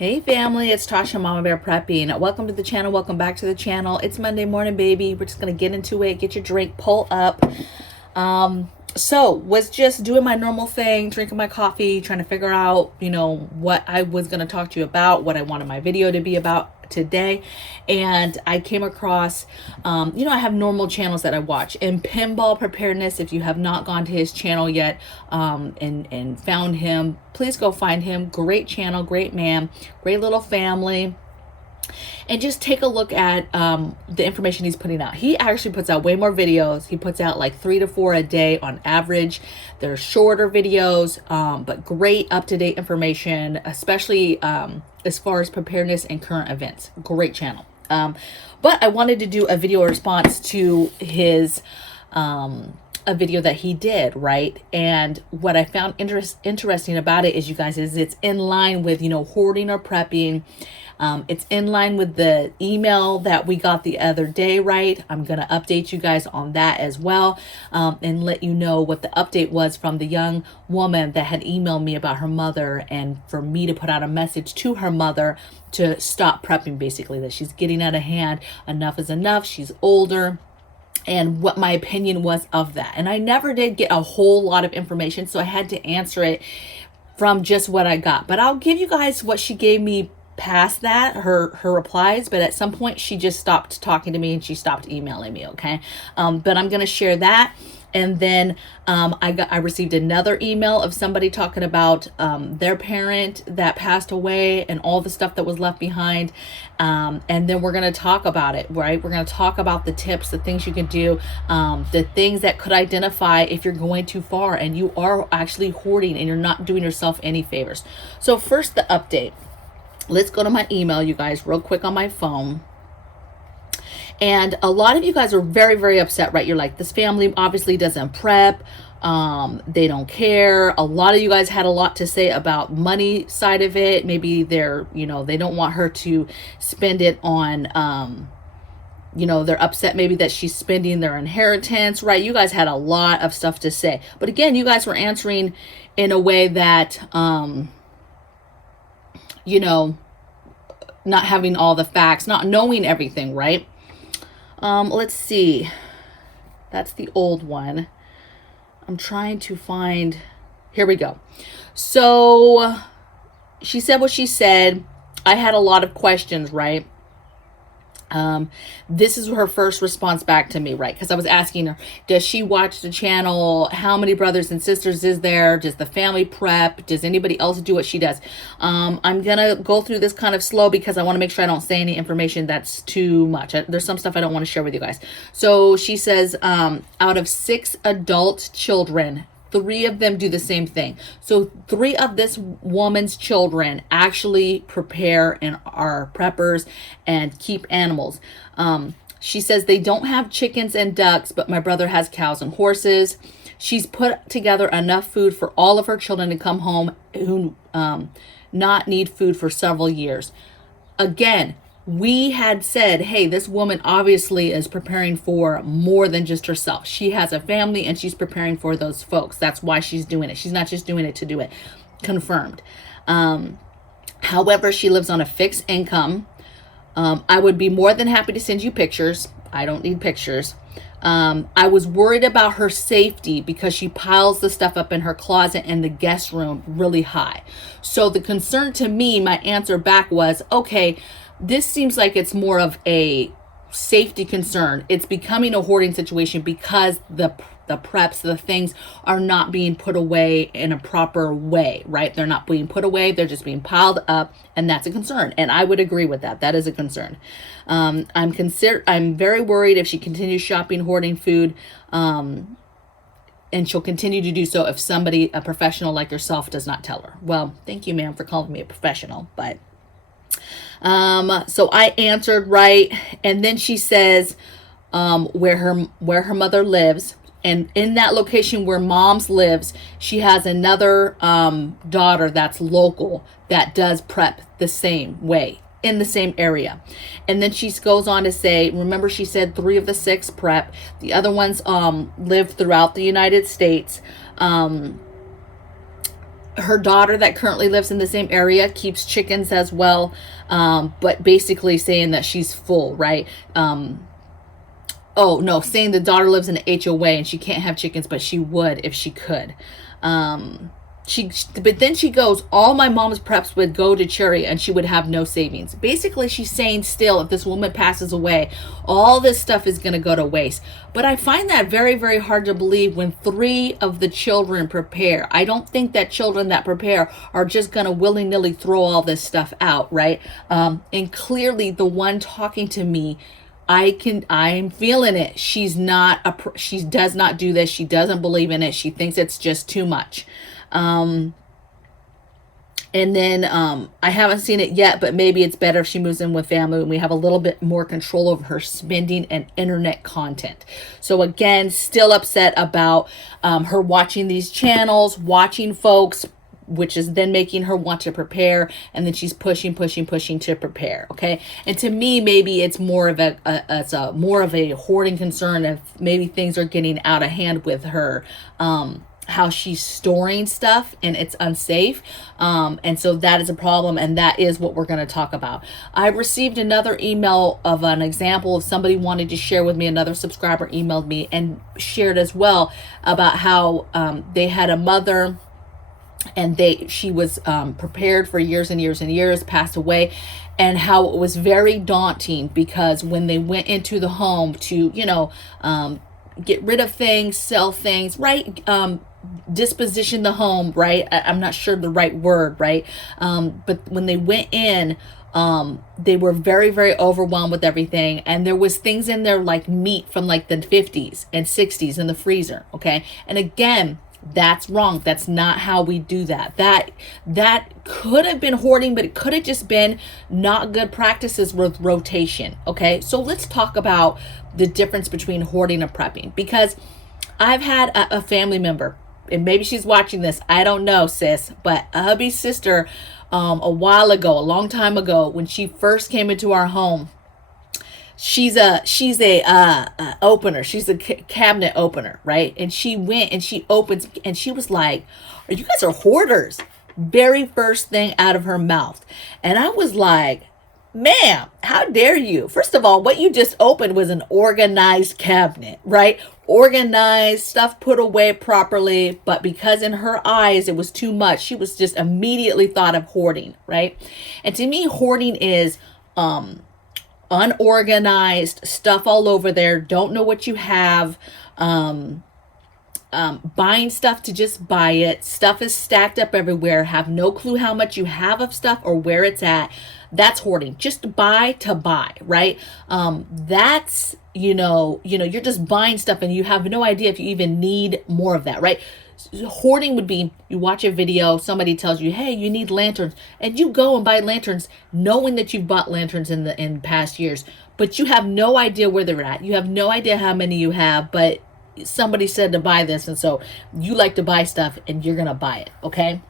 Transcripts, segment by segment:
Hey family, it's Tasha, Mama Bear Prepping. Welcome to the channel. Welcome back to the channel. It's Monday morning, baby. We're just going to get into it. Get your drink, pull up. So was just doing my normal thing, drinking my coffee, trying to figure out, what I was going to talk to you about, what I wanted my video to be about today. And I came across, I have normal channels that I watch, and Pinball Preparedness. If you have not gone to his channel yet, and found him, please go find him. Great channel, great man, great little family. And just take a look at the information he's putting out. He actually puts out way more videos. He puts out like 3 to 4 a day on average. They're shorter videos, but great up-to-date information, especially as far as preparedness and current events. Great channel. But I wanted to do a video response to his a video that he did, right? And what I found interesting about it is, you guys, is it's in line with, hoarding or prepping. It's in line with the email that we got the other day, right? I'm going to update you guys on that as well, and let you know what the update was from the young woman that had emailed me about her mother, and for me to put out a message to her mother to stop prepping, basically, that she's getting out of hand. Enough is enough. She's older. And what my opinion was of that. And I never did get a whole lot of information, so I had to answer it from just what I got. But I'll give you guys what she gave me past that, her replies. But at some point she just stopped talking to me and she stopped emailing me, okay? But I'm going to share that. And then I received another email of somebody talking about their parent that passed away and all the stuff that was left behind. And then we're going to talk about it, right? We're going to talk about the tips, the things you can do, the things that could identify if you're going too far and you are actually hoarding and you're not doing yourself any favors. So first, the update. Let's go to my email, you guys, real quick on my phone. And a lot of you guys are very, very upset, right? You're like, this family obviously doesn't prep. They don't care. A lot of you guys had a lot to say about money side of it. Maybe they're, they don't want her to spend it on, they're upset maybe that she's spending their inheritance, right? You guys had a lot of stuff to say. But again, you guys were answering in a way that, not having all the facts, not knowing everything, right? Let's see. That's the old one. I'm trying to find, here we go. So she said what she said. I had a lot of questions, right? This is her first response back to me, right? Because I was asking her, does she watch the channel? How many brothers and sisters is there? Does the family prep? Does anybody else do what she does? I'm gonna go through this kind of slow because I want to make sure I don't say any information that's too much. There's some stuff I don't want to share with you guys. So she says, out of 6 adult children, 3 of them do the same thing. So 3 of this woman's children actually prepare and are preppers and keep animals. She says they don't have chickens and ducks, but my brother has cows and horses. She's put together enough food for all of her children to come home who not need food for several years. Again, we had said, hey, this woman obviously is preparing for more than just herself. She has a family and she's preparing for those folks. That's why she's doing it. She's not just doing it to do it. Confirmed. However, she lives on a fixed income. I would be more than happy to send you pictures. I don't need pictures. I was worried about her safety because she piles the stuff up in her closet and the guest room really high. So the concern to me, my answer back was, okay, this seems like it's more of a safety concern. It's becoming a hoarding situation because the preps, the things are not being put away in a proper way, right? They're not being put away. They're just being piled up, and that's a concern. And I would agree with that. That is a concern. I'm very worried if she continues shopping, hoarding food, and she'll continue to do so if somebody, a professional like yourself, does not tell her. Well, thank you, ma'am, for calling me a professional, but so I answered right. And then she says, where her mother lives, and in that location where mom's lives, she has another, daughter that's local that does prep the same way in the same area. And then she goes on to say, remember she said 3 of the 6 prep, the other ones, live throughout the United States. Her daughter that currently lives in the same area keeps chickens as well, but basically saying that she's full, right? Oh no, saying the daughter lives in an HOA and she can't have chickens, but she would if she could. But then she goes, all my mom's preps would go to charity and she would have no savings. Basically, she's saying still, if this woman passes away, all this stuff is going to go to waste. But I find that very, very hard to believe when 3 of the children prepare. I don't think that children that prepare are just going to willy-nilly throw all this stuff out, right? And clearly the one talking to me, I'm feeling it. She does not do this. She doesn't believe in it. She thinks it's just too much. And then I haven't seen it yet, but maybe it's better if she moves in with family and we have a little bit more control over her spending and internet content. So again, still upset about her watching these channels, watching folks, which is then making her want to prepare, and then she's pushing to prepare. Okay, and to me, maybe it's more of a hoarding concern if maybe things are getting out of hand with her. How she's storing stuff and it's unsafe, and so that is a problem, and that is what we're going to talk about. I received another email of an example of somebody wanted to share with me. Another subscriber emailed me and shared as well about how they had a mother and she was prepared for years and years and years, passed away, and how it was very daunting because when they went into the home to get rid of things, sell things, right, disposition the home, right, I'm not sure the right word, right, but when they went in, they were very, very overwhelmed with everything, and there was things in there like meat from like the 50s and 60s in the freezer. Okay, and again, that's wrong. That's not how we do that. That could have been hoarding, but it could have just been not good practices with rotation. Okay, so let's talk about the difference between hoarding and prepping, because I've had a family member, and maybe she's watching this, I don't know, sis, but a hubby's sister, a while ago, a long time ago, when she first came into our home, she's a opener. She's a cabinet opener, right? And she went and she opens and she was like, "You guys are hoarders." Very first thing out of her mouth. And I was like, "Ma'am, how dare you? First of all, what you just opened was an organized cabinet, right? Organized, stuff put away properly, but because in her eyes it was too much, she was just immediately thought of hoarding, right? And to me, hoarding is unorganized, stuff all over there, don't know what you have, buying stuff to just buy it, stuff is stacked up everywhere, have no clue how much you have of stuff or where it's at. That's hoarding. Just buy to buy, right? That's, you're just buying stuff and you have no idea if you even need more of that, right? Hoarding would be, you watch a video, somebody tells you, hey, you need lanterns, and you go and buy lanterns knowing that you've bought lanterns in past years, but you have no idea where they're at. You have no idea how many you have, but somebody said to buy this, and so you like to buy stuff and you're gonna buy it. Okay,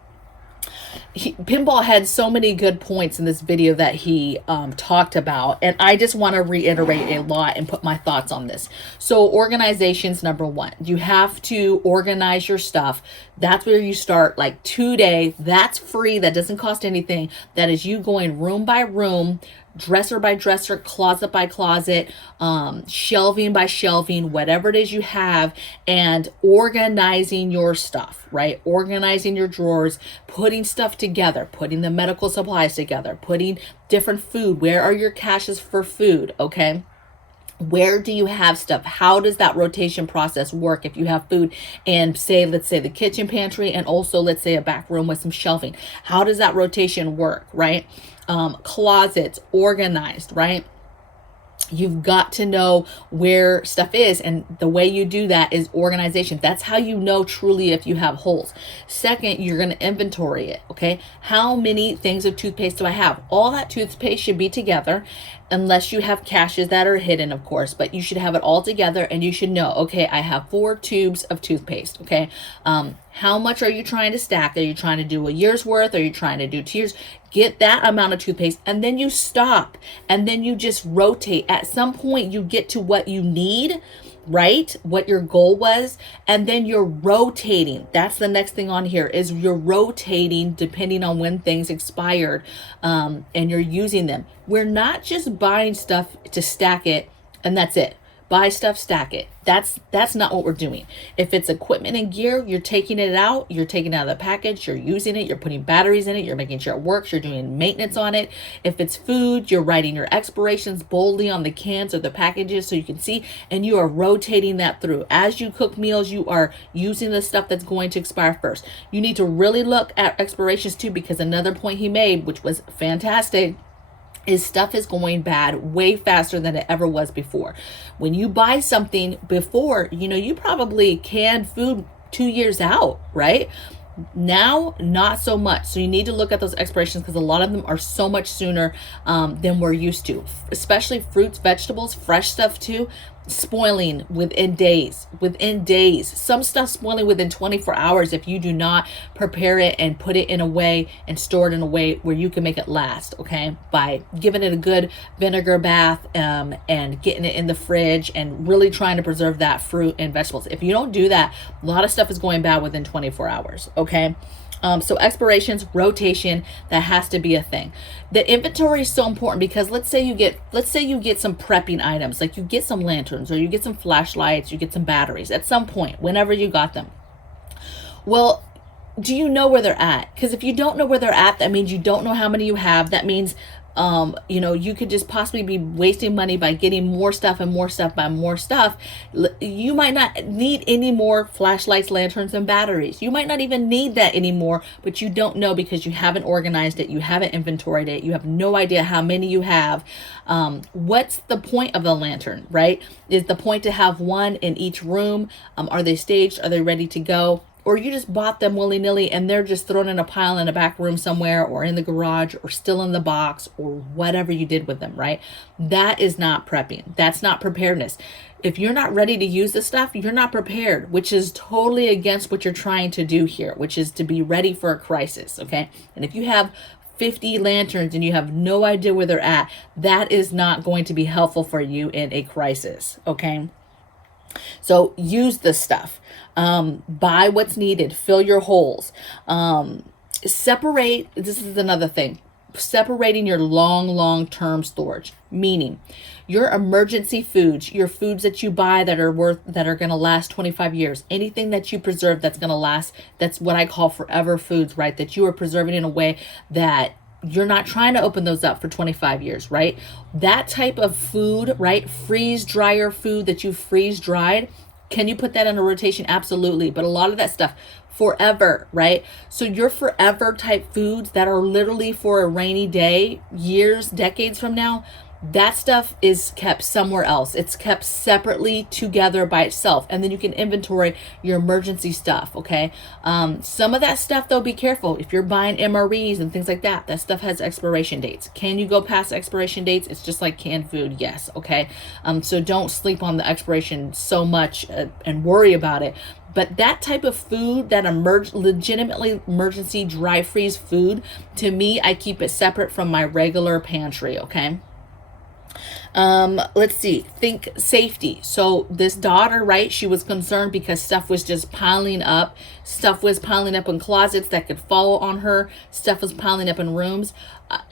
Pinball had so many good points in this video that he talked about, and I just want to reiterate a lot and put my thoughts on this. So organization's number one. You have to organize your stuff. That's where you start, like today. That's free. That doesn't cost anything. That is you going room by room, dresser by dresser, closet by closet, shelving by shelving, whatever it is you have, and organizing your stuff, right? Organizing your drawers, putting stuff together, putting the medical supplies together, putting different food. Where are your caches for food? Okay. Where do you have stuff? How does that rotation process work if you have food and let's say the kitchen pantry and also let's say a back room with some shelving? How does that rotation work, right? Closets organized, right? You've got to know where stuff is, and the way you do that is organization. That's how you know truly if you have holes. Second, you're going to inventory it, okay? How many things of toothpaste do I have? All that toothpaste should be together, unless you have caches that are hidden, of course, but you should have it all together, and you should know, okay, I have 4 tubes of toothpaste. Okay. How much are you trying to stack? Are you trying to do a year's worth? Are you trying to do 2 years? Get that amount of toothpaste, and then you stop, and then you just rotate. At some point you get to what you need, right? What your goal was, and then you're rotating. That's the next thing on here, is you're rotating depending on when things expired, and you're using them. We're not just buying stuff to stack it and that's it. Buy stuff, stack it. That's not what we're doing. If it's equipment and gear, you're taking it out, you're taking it out of the package, you're using it, you're putting batteries in it, you're making sure it works, you're doing maintenance on it. If it's food, you're writing your expirations boldly on the cans or the packages so you can see, and you are rotating that through. As you cook meals, you are using the stuff that's going to expire first. You need to really look at expirations too, because another point he made, which was fantastic, is stuff is going bad way faster than it ever was before. When you buy something before, you probably canned food 2 years out, right? Now, not so much. So you need to look at those expirations, because a lot of them are so much sooner than we're used to, especially fruits, vegetables, fresh stuff too, spoiling within days. Some stuff spoiling within 24 hours if you do not prepare it and put it in a way and store it in a way where you can make it last, okay? By giving it a good vinegar bath and getting it in the fridge and really trying to preserve that fruit and vegetables. If you don't do that, a lot of stuff is going bad within 24 hours, okay? So expirations, rotation, that has to be a thing. The inventory is so important, because let's say you get some prepping items, like you get some lanterns or you get some flashlights, you get some batteries at some point, whenever you got them. Well, do you know where they're at? Because if you don't know where they're at, that means you don't know how many you have. That means you could just possibly be wasting money by getting more stuff and more stuff by more stuff. You might not need any more flashlights, lanterns, and batteries. You might not even need that anymore, but you don't know, because you haven't organized it. You haven't inventoried it. You have no idea how many you have. What's the point of the lantern, right? Is the point to have one in each room? Are they staged? Are they ready to go? Or you just bought them willy-nilly and they're just thrown in a pile in a back room somewhere, or in the garage, or still in the box, or whatever you did with them, right? That is not prepping. That's not preparedness. If you're not ready to use the stuff, you're not prepared, which is totally against what you're trying to do here, which is to be ready for a crisis, okay? And if you have 50 lanterns and you have no idea where they're at, that is not going to be helpful for you in a crisis, okay? So use the stuff. Buy what's needed. Fill your holes. Separate. This is another thing. Separating your long-term storage, meaning your emergency foods, your foods that you buy that are going to last 25 years, anything that you preserve that's going to last, that's what I call forever foods, right? That you are preserving in a way that you're not trying to open those up for 25 years, right? That type of food, right? Freeze dryer food that you freeze dried. Can you put that in a rotation? Absolutely. But a lot of that stuff, forever, right? So your forever type foods that are literally for a rainy day, years, decades from now, that stuff is kept somewhere else. It's kept separately together by itself. And then you can inventory your emergency stuff, okay? Some of that stuff, though, be careful. If you're buying MREs and things like that, that stuff has expiration dates. Can you go past expiration dates? It's just like canned food, yes, okay? So don't sleep on the expiration so much and worry about it. But that type of food, that legitimately emergency dry freeze food, to me, I keep it separate from my regular pantry, okay? Let's see, think safety. So this daughter, right, she was concerned because stuff was just piling up. Stuff was piling up in closets that could fall on her. Stuff was piling up in rooms.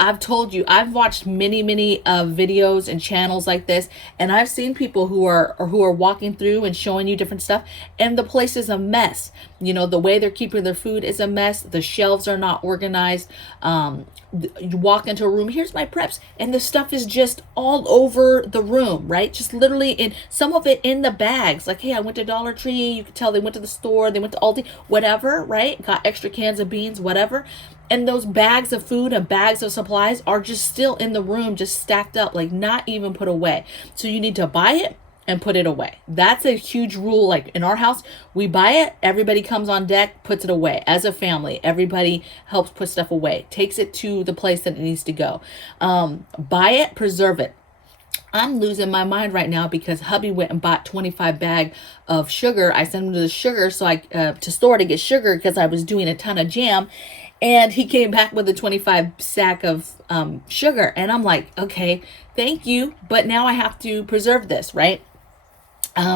I've told you, I've watched many videos and channels like this, and I've seen people who are walking through and showing you different stuff, and the place is a mess. The way they're keeping their food is a mess. The shelves are not organized. You walk into a room, here's my preps, and the stuff is just all over the room, right? Just literally in some of it in the bags. Like, hey, I went to Dollar Tree. You could tell they went to the store, they went to Aldi, whatever, right? Got extra cans of beans, whatever. And those bags of food and bags of supplies are just still in the room, just stacked up, like not even put away. So you need to buy it and put it away. That's a huge rule. Like in our house, we buy it, everybody comes on deck, puts it away. As a family, everybody helps put stuff away, takes it to the place that it needs to go. Buy it, preserve it. I'm losing my mind right now because hubby went and bought 25 bag of sugar. I sent him to the sugar to store to get sugar because I was doing a ton of jam, and he came back with a 25 sack of sugar, and I'm like, okay, thank you, but now I have to preserve this, right?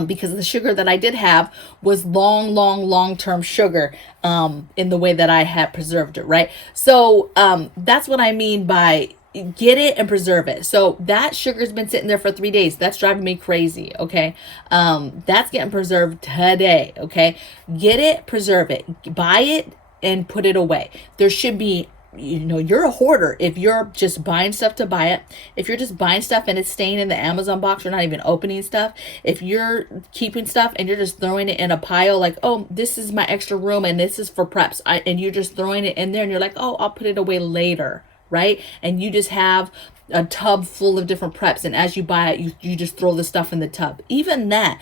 Because the sugar that I did have was long term sugar in the way that I had preserved it, right? So that's what I mean by get it and preserve it. So that sugar's been sitting there for 3 days. That's driving me crazy. Okay. That's getting preserved today. Okay. Get it, preserve it, buy it, and put it away. There should be, you're a hoarder if you're just buying stuff to buy it. If you're just buying stuff and it's staying in the Amazon box, you're not even opening stuff. If you're keeping stuff and you're just throwing it in a pile, like, oh, this is my extra room and this is for preps, and you're just throwing it in there and you're like, oh, I'll put it away later, right? And you just have a tub full of different preps, and as you buy it, you just throw the stuff in the tub. Even that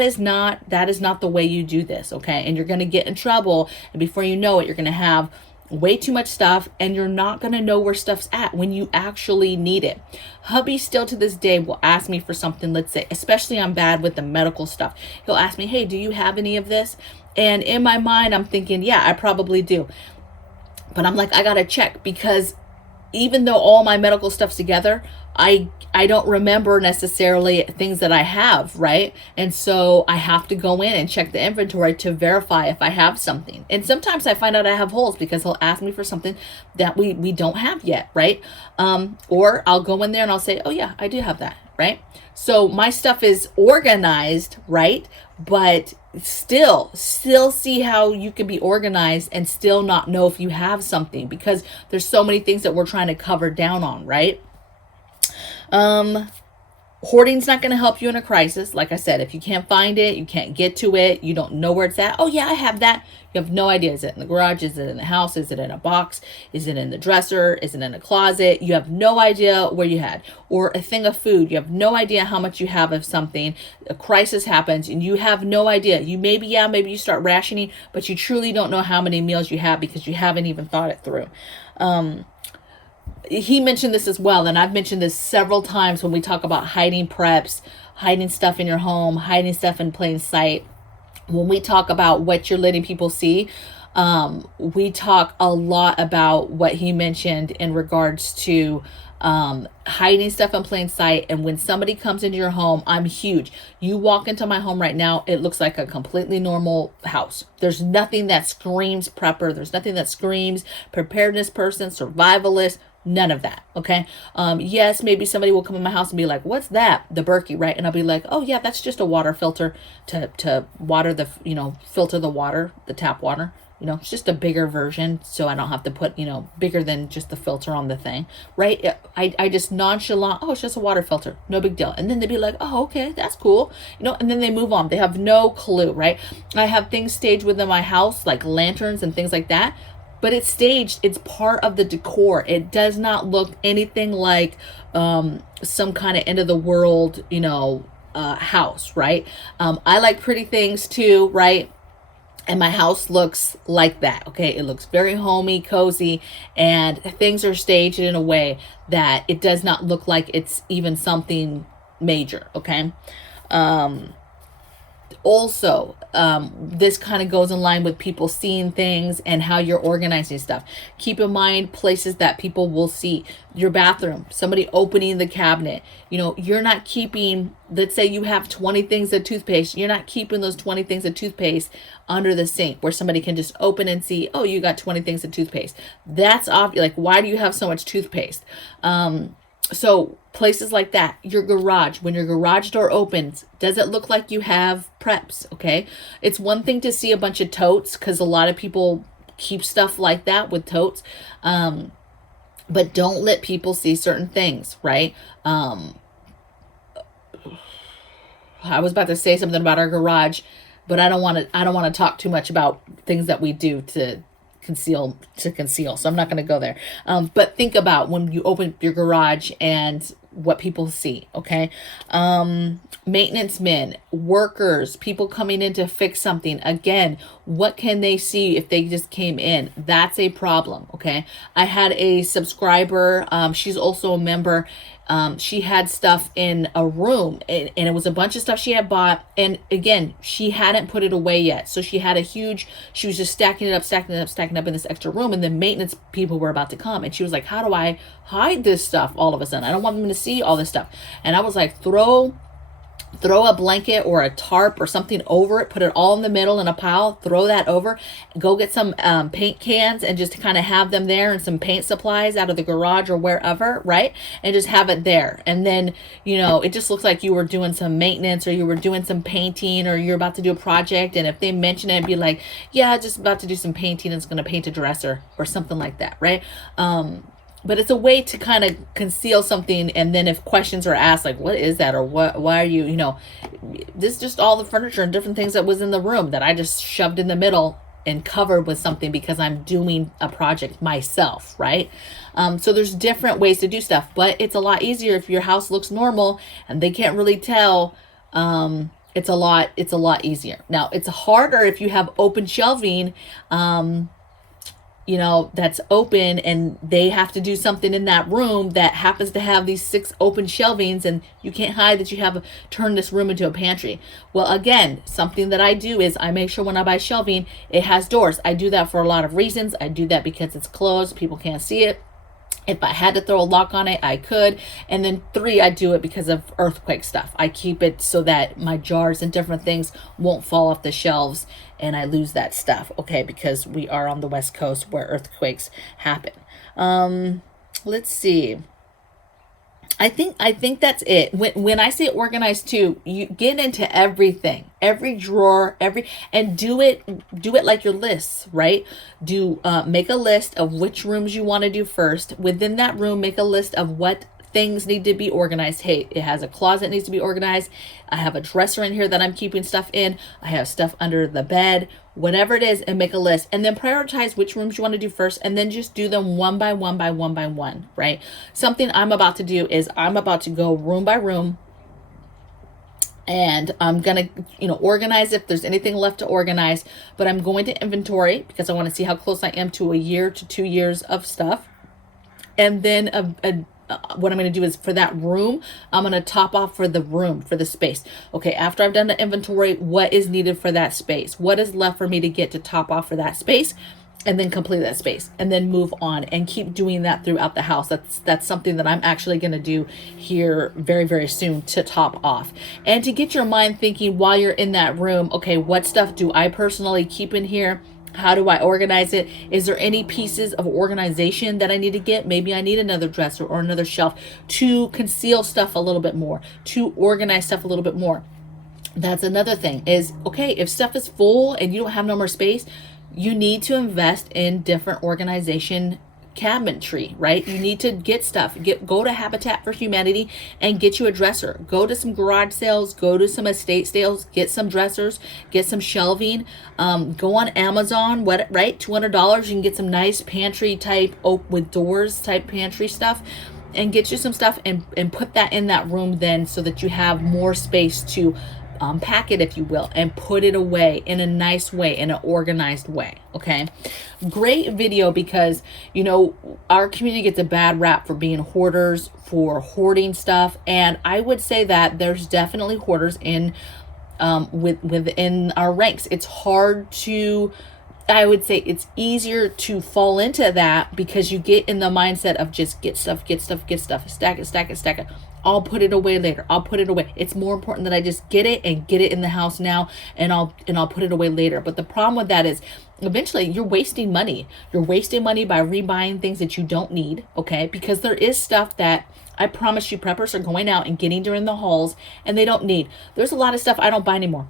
is not the way you do this, okay? And you're going to get in trouble, and before you know it, you're going to have way too much stuff, and you're not going to know where stuff's at when you actually need it. Hubby still to this day will ask me for something, let's say, especially I'm bad with the medical stuff. He'll ask me, hey, do you have any of this? And in my mind, I'm thinking, yeah, I probably do. But I'm like, I got to check, because even though all my medical stuff's together, I don't remember necessarily things that I have, right? And so I have to go in and check the inventory to verify if I have something. And sometimes I find out I have holes because he'll ask me for something that we don't have yet, right? Or I'll go in there and I'll say, oh yeah, I do have that, right? So my stuff is organized, right? But still see how you can be organized and still not know if you have something, because there's so many things that we're trying to cover down on, right? Hoarding's not going to help you in a crisis. Like I said, if you can't find it, you can't get to it, you don't know where it's at. Oh yeah, I have that. You have no idea. Is it in the garage? Is it in the house? Is it in a box? Is it in the dresser? Is it in a closet? You have no idea where you had. Or a thing of food. You have no idea how much you have of something. A crisis happens and you have no idea. Maybe you start rationing, but you truly don't know how many meals you have because you haven't even thought it through. He mentioned this as well, and I've mentioned this several times when we talk about hiding preps, hiding stuff in your home, hiding stuff in plain sight. When we talk about what you're letting people see, we talk a lot about what he mentioned in regards to hiding stuff in plain sight. And when somebody comes into your home, I'm huge. You walk into my home right now, it looks like a completely normal house. There's nothing that screams prepper. There's nothing that screams preparedness person, survivalist. None of that. Okay. Yes, maybe somebody will come in my house and be like, what's that? The Berkey, right? And I'll be like, oh yeah, that's just a water filter to water the, filter the water, the tap water. It's just a bigger version, so I don't have to put, bigger than just the filter on the thing, right? I just nonchalant, oh, it's just a water filter, no big deal. And then they'd be like, oh, okay, that's cool, and then they move on. They have no clue, right? I have things staged within my house, like lanterns and things like that, but it's staged. It's part of the decor. It does not look anything like some kind of end of the world, house, right? I like pretty things too, right? And my house looks like that, okay? It looks very homey, cozy, and things are staged in a way that it does not look like it's even something major, okay? Also, this kind of goes in line with people seeing things and how you're organizing stuff. Keep in mind places that people will see. Your bathroom, somebody opening the cabinet. You're not keeping, let's say you have 20 things of toothpaste. You're not keeping those 20 things of toothpaste under the sink where somebody can just open and see, oh, you got 20 things of toothpaste. That's obvious. Like, why do you have so much toothpaste? So places like that, your garage, when your garage door opens, does it look like you have preps? Okay. It's one thing to see a bunch of totes, because a lot of people keep stuff like that with totes. But don't let people see certain things, right? I was about to say something about our garage, but I don't want to talk too much about things that we do to conceal, so I'm not going to go there. But think about when you open your garage and what people see, okay? Maintenance men, workers, people coming in to fix something. Again, what can they see if they just came in? That's a problem, okay? I had a subscriber, she's also a member, She had stuff in a room, and it was a bunch of stuff she had bought. And again, she hadn't put it away yet. So she was just stacking it up, stacking it up, stacking it up in this extra room. And then maintenance people were about to come. And she was like, how do I hide this stuff all of a sudden? I don't want them to see all this stuff. And I was like, throw a blanket or a tarp or something over it, put it all in the middle in a pile, throw that over, go get some paint cans and just kind of have them there, and some paint supplies out of the garage or wherever, right? And just have it there. And then, it just looks like you were doing some maintenance, or you were doing some painting, or you're about to do a project. And if they mention it, be like, yeah, just about to do some painting, it's going to paint a dresser or something like that, right? But it's a way to kind of conceal something. And then if questions are asked, like, what is that? Or why are you, this is just all the furniture and different things that was in the room that I just shoved in the middle and covered with something because I'm doing a project myself, right? So there's different ways to do stuff, but it's a lot easier if your house looks normal and they can't really tell. It's a lot easier. Now, it's harder if you have open shelving, that's open, and they have to do something in that room that happens to have these 6 open shelvings, and you can't hide that you have turned this room into a pantry. Well, again, something that I do is I make sure when I buy shelving, it has doors. I do that for a lot of reasons. I do that because it's closed. People can't see it. If I had to throw a lock on it, I could. And then 3, I do it because of earthquake stuff. I keep it so that my jars and different things won't fall off the shelves and I lose that stuff. Okay, because we are on the West Coast where earthquakes happen. Let's see. I think that's it. When I say organized too, you get into everything, every drawer, and do it like your lists, right? Make a list of which rooms you want to do first. Within that room, make a list of what things need to be organized. Hey, it has a closet needs to be organized. I have a dresser in here that I'm keeping stuff in. I have stuff under the bed, whatever it is, and make a list. And then prioritize which rooms you want to do first, and then just do them one by one, right? Something I'm about to do is I'm about to go room by room, and I'm going to, organize if there's anything left to organize, but I'm going to inventory because I want to see how close I am to a year to 2 years of stuff. And then what I'm going to do is for that room, I'm going to top off for the room, for the space. Okay, after I've done the inventory, what is needed for that space? What is left for me to get to top off for that space? And then complete that space and then move on and keep doing that throughout the house. That's something that I'm actually going to do here very, very soon to top off. And to get your mind thinking while you're in that room, okay, what stuff do I personally keep in here? How do I organize it? Is there any pieces of organization that I need to get? Maybe I need another dresser or another shelf to conceal stuff a little bit more, to organize stuff a little bit more. That's another thing is, okay, if stuff is full and you don't have no more space, you need to invest in different organization cabinetry, right? You need to get stuff. Go to Habitat for Humanity and get you a dresser. Go to some garage sales. Go to some estate sales. Get some dressers. Get some shelving. Go on Amazon. Right? $200. You can get some nice pantry type with doors type pantry stuff, and get you some stuff and put that in that room then, so that you have more space to pack it, if you will, and put it away in a nice way, in an organized way. Okay, great video, because our community gets a bad rap for being hoarders, for hoarding stuff, and I would say that there's definitely hoarders within our ranks. It's hard to, I would say it's easier to fall into that because you get in the mindset of just get stuff, stack it. I'll put it away later. It's more important that I just get it in the house now, and I'll put it away later. But the problem with that is eventually you're wasting money. You're wasting money by rebuying things that you don't need, okay? Because there is stuff that I promise you preppers are going out and getting during the hauls and they don't need. There's a lot of stuff I don't buy anymore.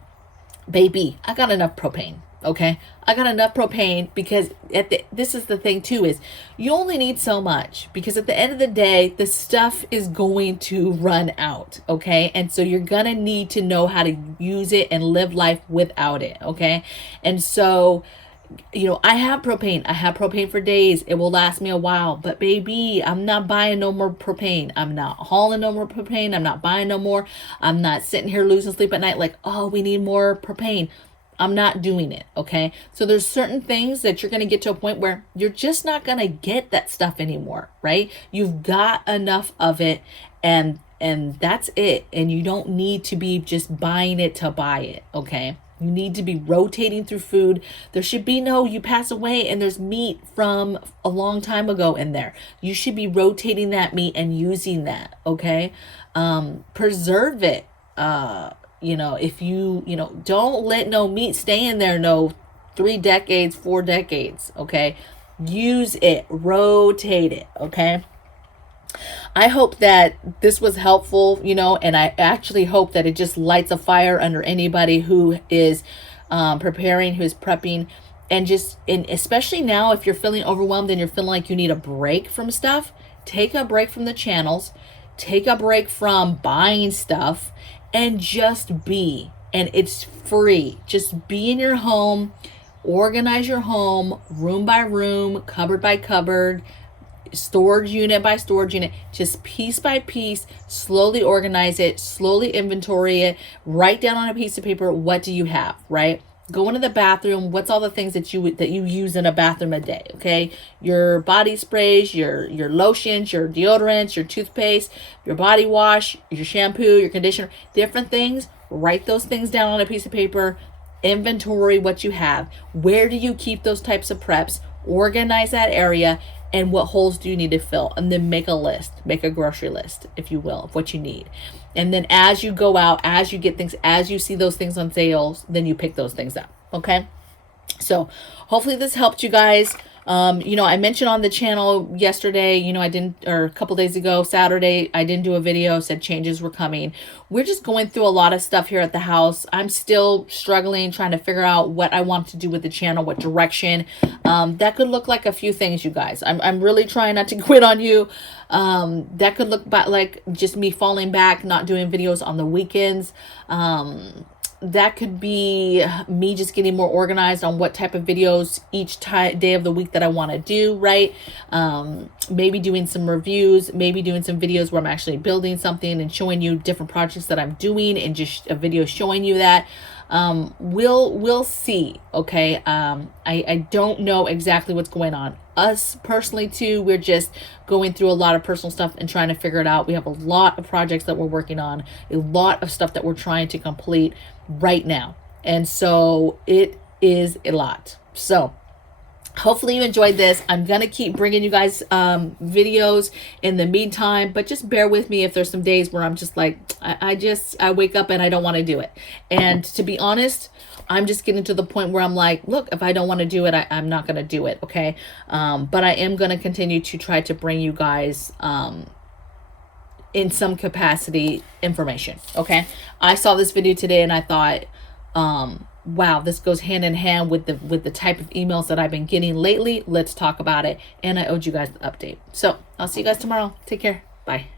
Baby, I got enough propane. Okay, I got enough propane, because this is the thing too, is you only need so much, because at the end of the day, the stuff is going to run out. Okay, and so you're gonna need to know how to use it and live life without it. Okay, and so I have propane. I have propane for days. It will last me a while. But baby, I'm not buying no more propane. I'm not hauling no more propane. I'm not buying no more. I'm not sitting here losing sleep at night like, oh, we need more propane. I'm not doing it. Okay. So there's certain things that you're going to get to a point where you're just not going to get that stuff anymore, right? You've got enough of it, and that's it. And you don't need to be just buying it to buy it. Okay. You need to be rotating through food. There should be no, you pass away and there's meat from a long time ago in there. You should be rotating that meat and using that. Okay. Preserve it. If don't let no meat stay in there no 3 decades, 4 decades. Okay. Use it, rotate it. Okay. I hope that this was helpful, and I actually hope that it just lights a fire under anybody who is preparing, who's prepping, and especially now, if you're feeling overwhelmed and you're feeling like you need a break from stuff, take a break from the channels, take a break from buying stuff, and just be. And it's free. Just be in your home, organize your home, room by room, cupboard by cupboard, storage unit by storage unit, just piece by piece, slowly organize it, slowly inventory it, write down on a piece of paper, what do you have, right? Go into the bathroom, what's all the things that you use in a bathroom a day, okay? Your body sprays, your lotions, your deodorants, your toothpaste, your body wash, your shampoo, your conditioner, different things. Write those things down on a piece of paper, inventory what you have. Where do you keep those types of preps? Organize that area, and what holes do you need to fill? And then make a list, make a grocery list, if you will, of what you need. And then as you go out, as you get things, as you see those things on sales, then you pick those things up. Okay. So hopefully this helped you guys. I mentioned on the channel yesterday, or a couple days ago, Saturday, I didn't do a video, said changes were coming. We're just going through a lot of stuff here at the house. I'm still struggling, trying to figure out what I want to do with the channel, what direction. That could look like a few things, you guys. I'm really trying not to quit on you. That could look like just me falling back, not doing videos on the weekends. That could be me just getting more organized on what type of videos each day of the week that I want to do, right? Maybe doing some reviews, maybe doing some videos where I'm actually building something and showing you different projects that I'm doing, and just a video showing you that. We'll see. Okay. I don't know exactly what's going on. Us personally too, we're just going through a lot of personal stuff and trying to figure it out. We have a lot of projects that we're working on, a lot of stuff that we're trying to complete right now. And so it is a lot. So hopefully you enjoyed this. I'm going to keep bringing you guys videos in the meantime, but just bear with me if there's some days where I'm just like, I wake up and I don't want to do it. And to be honest, I'm just getting to the point where I'm like, look, if I don't want to do it, I'm not going to do it. Okay. But I am going to continue to try to bring you guys, in some capacity, information. Okay. I saw this video today and I thought, wow, this goes hand in hand with the type of emails that I've been getting lately. Let's talk about it. And I owed you guys the update. So I'll see you guys tomorrow. Take care. Bye.